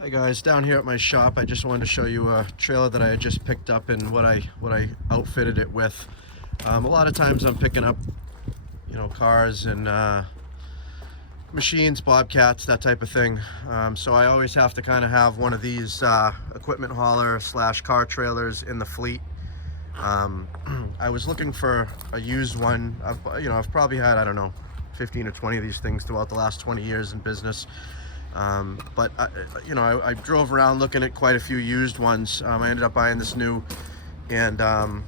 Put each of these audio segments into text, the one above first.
Hey guys, down here at my shop, I just wanted to show you a trailer that I had just picked up and what I outfitted it with. A lot of times I'm picking up, cars and machines, bobcats, that type of thing. So I always have to kind of have one of these equipment hauler / car trailers in the fleet. I was looking for a used one. I've probably had, I don't know, 15 or 20 of these things throughout the last 20 years in business. But I drove around looking at quite a few used ones. I ended up buying this new, and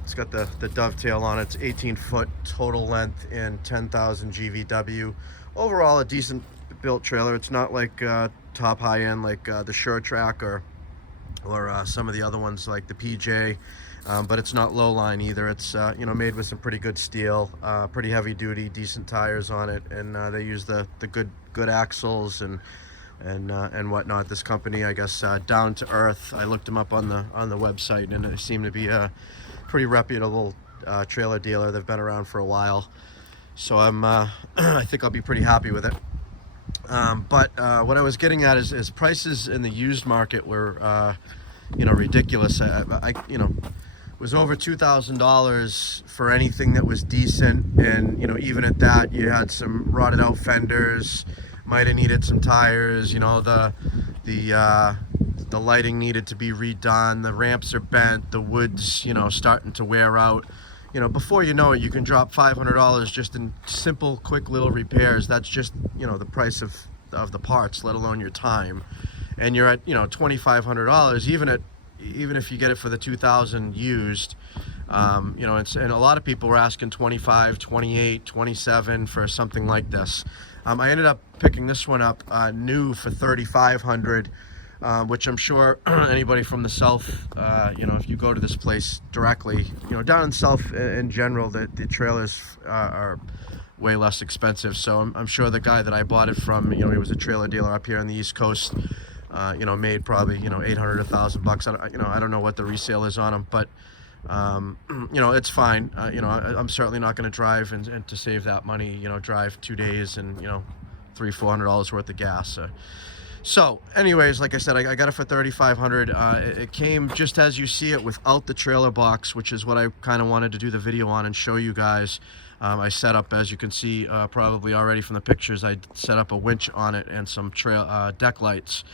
it's got the dovetail on it. It's 18-foot total length and 10,000 GVW. Overall, a decent built trailer. It's not like top high end like the Sure Track or some of the other ones like the PJ. But it's not low line either. It's made with some pretty good steel, pretty heavy duty, decent tires on it, and they use the good axles and whatnot. This company, I guess, Down2Earth. I looked them up on the website, and it seemed to be a pretty reputable trailer dealer. They've been around for a while, so I think I'll be pretty happy with it. But what I was getting at is prices in the used market were ridiculous. I was over $2,000 for anything that was decent, and even at that, you had some rotted out fenders. Might have needed some tires. The lighting needed to be redone. The ramps are bent. The wood's starting to wear out. Before you know it, you can drop $500 just in simple, quick little repairs. That's just the price of the parts, let alone your time. And you're at $2,500 even if you get it for the 2,000 used. And a lot of people were asking 25, 28, 27 for something like this. I ended up picking this one up new for $3,500, which I'm sure anybody from the South, if you go to this place directly, down in the South in general, the trailers are way less expensive. So I'm sure the guy that I bought it from, he was a trailer dealer up here on the East Coast, made probably, 800, $1,000. I don't know what the resale is on them, but it's fine. I'm certainly not going to drive and to save that money, drive 2 days and, $300-400 worth of gas. So anyways, like I said, I got it for $3,500. It came just as you see it without the trailer box, which is what I kind of wanted to do the video on and show you guys. I set up, as you can see, probably already from the pictures, I set up a winch on it and some deck lights.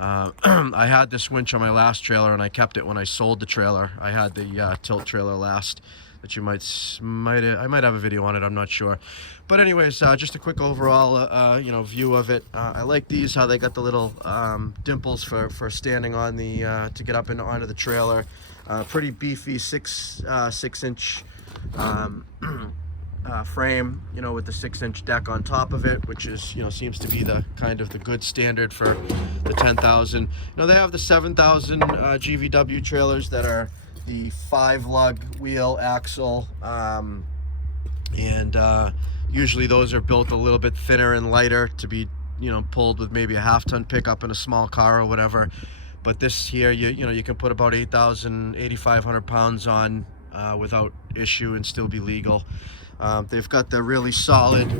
I had this winch on my last trailer, and I kept it when I sold the trailer. I had the tilt trailer last, that you I might have a video on it, I'm not sure. But anyways, just a quick overall view of it. I like these, how they got the little dimples for standing on the to get up onto the trailer. Pretty beefy 6-inch frame, with the 6-inch deck on top of it, which is, seems to be the kind of the good standard for the 10,000. They have the 7,000 GVW trailers that are the 5-lug wheel axle, and usually those are built a little bit thinner and lighter to be, pulled with maybe a half-ton pickup in a small car or whatever. But this here, you can put about 8,500 pounds on without issue and still be legal. They've got the really solid,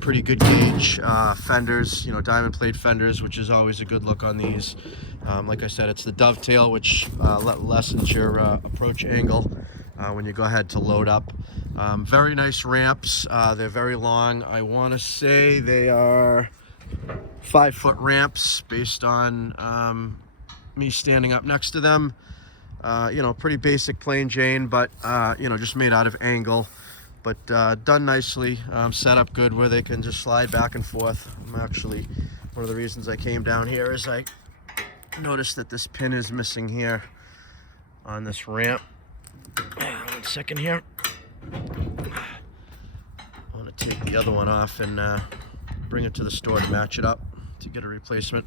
pretty good gauge fenders, diamond plate fenders, which is always a good look on these. Like I said, it's the dovetail, which lessens your approach angle when you go ahead to load up. Very nice ramps. They're very long. I want to say they are 5-foot ramps based on me standing up next to them. Pretty basic plain Jane, but just made out of angle. But done nicely, set up good where they can just slide back and forth. Actually, one of the reasons I came down here is I noticed that this pin is missing here on this ramp. 1 second here. I want to take the other one off and bring it to the store to match it up to get a replacement.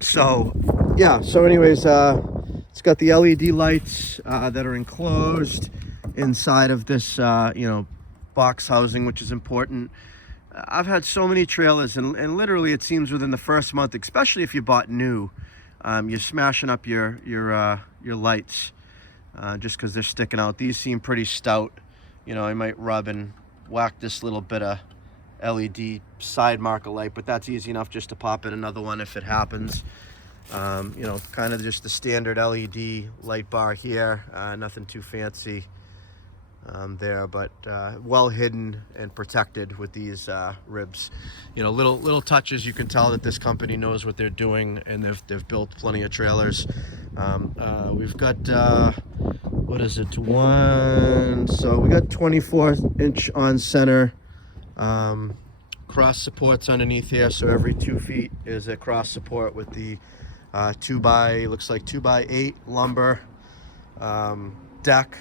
So anyways, it's got the LED lights that are enclosed inside of this box housing, which is important. I've had so many trailers, and literally it seems within the first month, especially if you bought new, you're smashing up your lights just because they're sticking out. These seem pretty stout. I might rub and whack this little bit of LED side marker light, but that's easy enough just to pop in another one if it happens. You know, kind of just the standard LED light bar here, nothing too fancy there, but well hidden and protected with these ribs. You know, little touches. You can tell that this company knows what they're doing, and they've built plenty of trailers. We've got what is it, so we got 24-inch on center cross supports underneath here, so every 2 feet is a cross support with the looks like 2x8 lumber deck,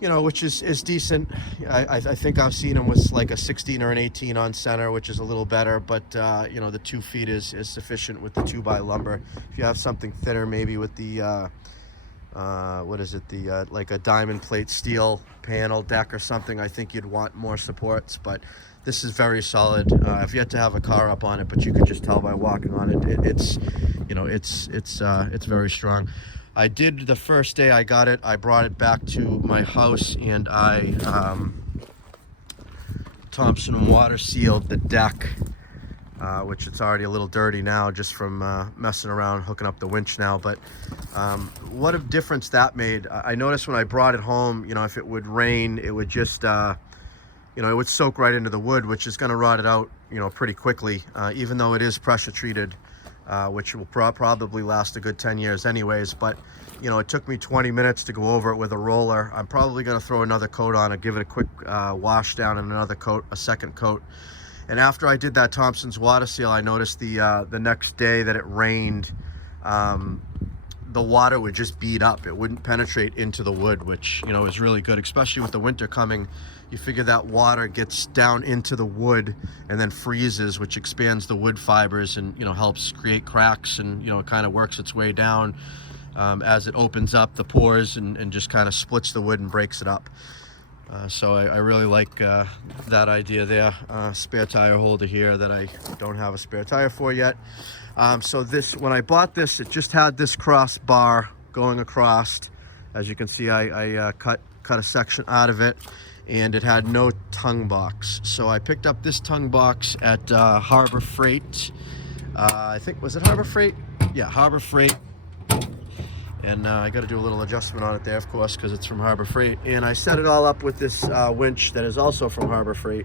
you know, which is decent. I think I've seen them with like a 16 or an 18 on center, which is a little better, but you know, the 2 feet is sufficient with the 2x lumber. If you have something thinner, maybe with the what is it, the like a diamond plate steel panel deck or something, I think you'd want more supports, but this is very solid. I've yet to have a car up on it, but you can just tell by walking on it. It's you know, it's very strong. I did, the first day I got it, I brought it back to my house and I Thompson water sealed the deck, which it's already a little dirty now just from messing around hooking up the winch now. But what a difference that made. I noticed when I brought it home, you know, if it would rain, it would just you know, it would soak right into the wood, which is going to rot it out, you know, pretty quickly, even though it is pressure treated, which will probably last a good 10 years anyways. But you know, it took me 20 minutes to go over it with a roller. I'm probably going to throw another coat on it, give it a quick wash down, and another coat, a second coat. And after I did that Thompson's water seal, I noticed the next day that it rained, the water would just bead up. It wouldn't penetrate into the wood, which, you know, is really good, especially with the winter coming. You figure that water gets down into the wood and then freezes, which expands the wood fibers and, you know, helps create cracks, and, you know, it kind of works its way down as it opens up the pores and just kind of splits the wood and breaks it up. So I really like that idea there. Spare tire holder here that I don't have a spare tire for yet. So this, when I bought this, it just had this cross bar going across. As you can see, I cut a section out of it, and it had no tongue box. So I picked up this tongue box at Harbor Freight. I think, was it Harbor Freight? Yeah, Harbor Freight. And I got to do a little adjustment on it there, of course, because it's from Harbor Freight. And I set it all up with this winch that is also from Harbor Freight.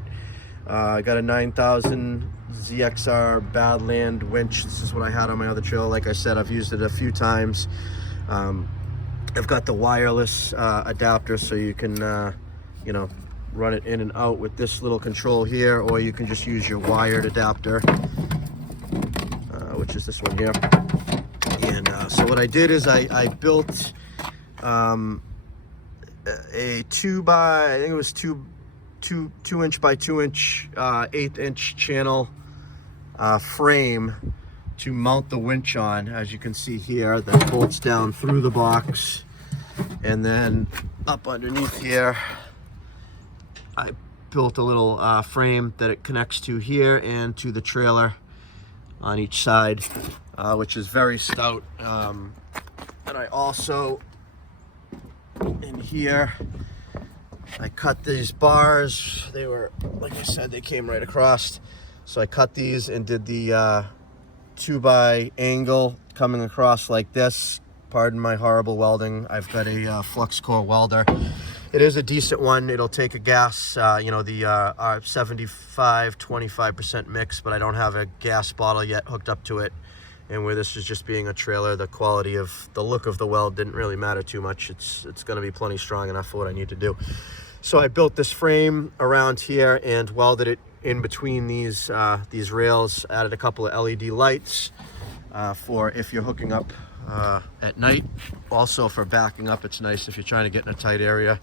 I got a 9000 ZXR Badland winch. This is what I had on my other trailer. Like I said, I've used it a few times. I've got the wireless adapter, so you can, you know, run it in and out with this little control here, or you can just use your wired adapter, which is this one here. And so what I did is I built a 2-inch by 2-inch 1/8-inch channel frame to mount the winch on, as you can see here, that bolts down through the box, and then up underneath here I built a little frame that it connects to here and to the trailer on each side, which is very stout. And I also, in here, I cut these bars. They were, like I said, they came right across. So I cut these and did the 2x angle coming across like this. Pardon my horrible welding. I've got a flux core welder. It is a decent one. It'll take a gas, you know, the 75-25% mix, but I don't have a gas bottle yet hooked up to it. And where this is just being a trailer, the quality of the look of the weld didn't really matter too much. It's going to be plenty strong enough for what I need to do. So I built this frame around here and welded it in between these rails. Added a couple of LED lights for if you're hooking up at night. Also for backing up, it's nice if you're trying to get in a tight area.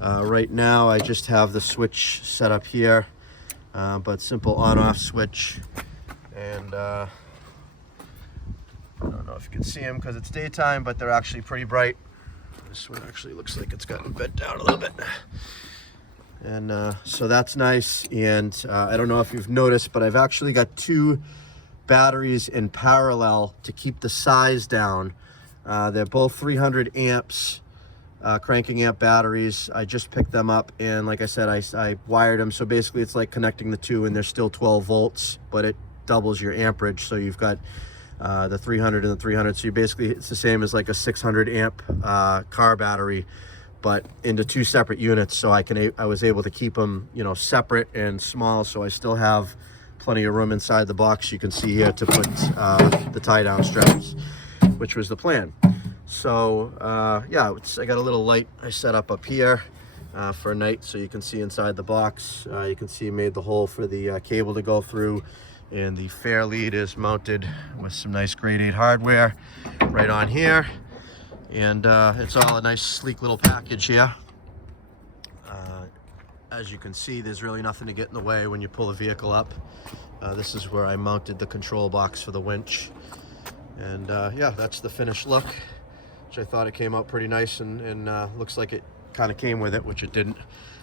Right now I just have the switch set up here, but simple on-off switch. And I don't know if you can see them because it's daytime, but they're actually pretty bright. This one actually looks like it's gotten bent down a little bit. And so that's nice. And I don't know if you've noticed, but I've actually got 2 batteries in parallel to keep the size down. They're both 300 amps. cranking amp batteries. I just picked them up, and like I said, I wired them, so basically it's like connecting the two, and they're still 12 volts, but it doubles your amperage. So you've got the 300 and the 300, so you basically, it's the same as like a 600 amp car battery, but into two separate units. So I was able to keep them, you know, separate and small, so I still have plenty of room inside the box. You can see here to put the tie down straps, which was the plan. So yeah, I got a little light I set up here for night, so you can see inside the box. You can see I made the hole for the cable to go through, and the fair lead is mounted with some nice grade 8 hardware right on here, and it's all a nice sleek little package here. As you can see, there's really nothing to get in the way when you pull the vehicle up. This is where I mounted the control box for the winch, and yeah, that's the finished look, which I thought it came out pretty nice, and looks like it kind of came with it, which it didn't.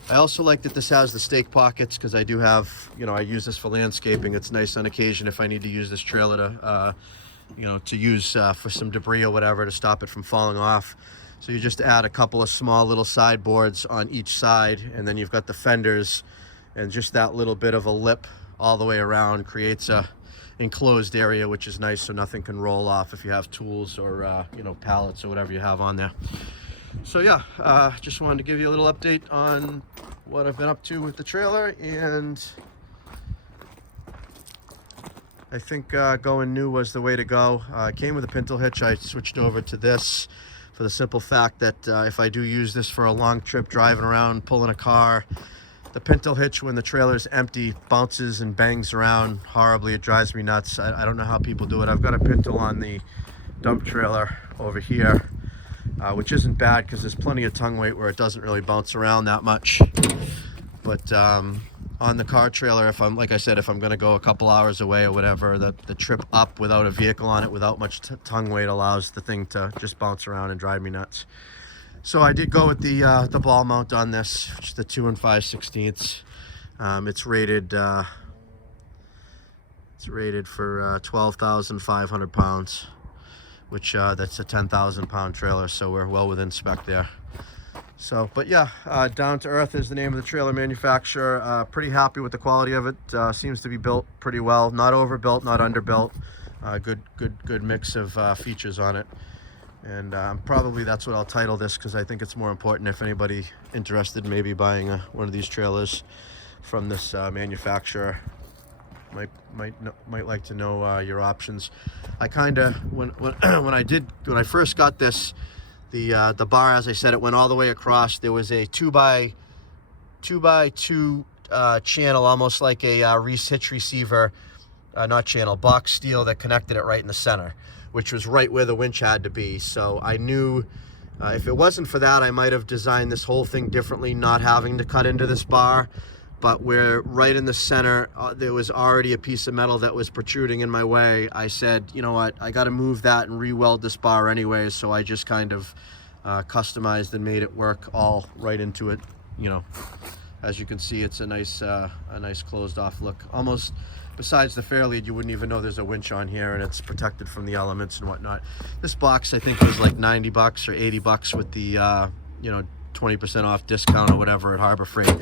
I also like that this has the stake pockets, because I do have, you know, I use this for landscaping. It's nice on occasion if I need to use this trailer to, you know, to use for some debris or whatever, to stop it from falling off. So you just add a couple of small little sideboards on each side, and then you've got the fenders, and just that little bit of a lip all the way around creates a enclosed area, which is nice, so nothing can roll off if you have tools or you know, pallets or whatever you have on there. So yeah, just wanted to give you a little update on what I've been up to with the trailer, and I think going new was the way to go. It came with a pintle hitch. I switched over to this for the simple fact that if I do use this for a long trip, driving around, pulling a car, the pintle hitch, when the trailer is empty, bounces and bangs around horribly. It drives me nuts. I don't know how people do it. I've got a pintle on the dump trailer over here, which isn't bad because there's plenty of tongue weight where it doesn't really bounce around that much. But on the car trailer, if I'm, like I said, if I'm going to go a couple hours away or whatever, the trip up without a vehicle on it, without much tongue weight, allows the thing to just bounce around and drive me nuts. So I did go with the ball mount on this, which is the 2 5/16. It's rated for 12,500 pounds, which that's a 10,000 pound trailer, so we're well within spec there. So, but yeah, Down2Earth is the name of the trailer manufacturer. Pretty happy with the quality of it. Seems to be built pretty well, not overbuilt, not underbuilt. Good mix of features on it. And probably that's what I'll title this, because I think it's more important if anybody interested in maybe buying one of these trailers from this manufacturer might like to know your options. I kind of when I first got this, the bar, as I said, it went all the way across. There was a 2x2 channel, almost like a Reese hitch receiver, not channel, box steel that connected it right in the center, which was right where the winch had to be. So I knew if it wasn't for that, I might have designed this whole thing differently, not having to cut into this bar. But where right in the center, there was already a piece of metal that was protruding in my way. I said, you know what, I got to move that and re-weld this bar anyways. So I just kind of customized and made it work all right into it. You know, as you can see, it's a nice closed off look. Almost, besides the fair lead, you wouldn't even know there's a winch on here, and it's protected from the elements and whatnot. This box, I think, was like 90 bucks or 80 bucks with the, you know, 20% off discount or whatever at Harbor Freight.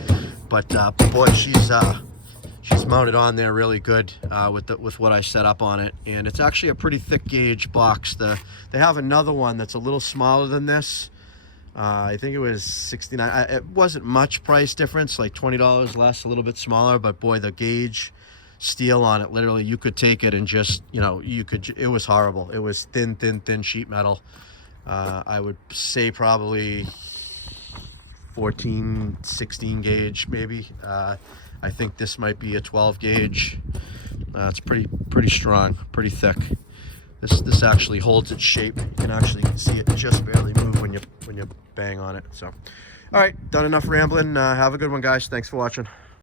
But boy, she's mounted on there really good with what I set up on it, and it's actually a pretty thick gauge box. They have another one that's a little smaller than this. I think it was $69. It wasn't much price difference, like $20 less, a little bit smaller. But boy, the gauge steel on it, literally, you could take it and just, you know, it was horrible. It was thin sheet metal. I would say probably 14, 16 gauge maybe. I think this might be a 12 gauge. It's pretty strong, pretty thick. This actually holds its shape. You can actually see it just barely move when you bang on it. So, all right, done enough rambling. Have a good one, guys. Thanks for watching.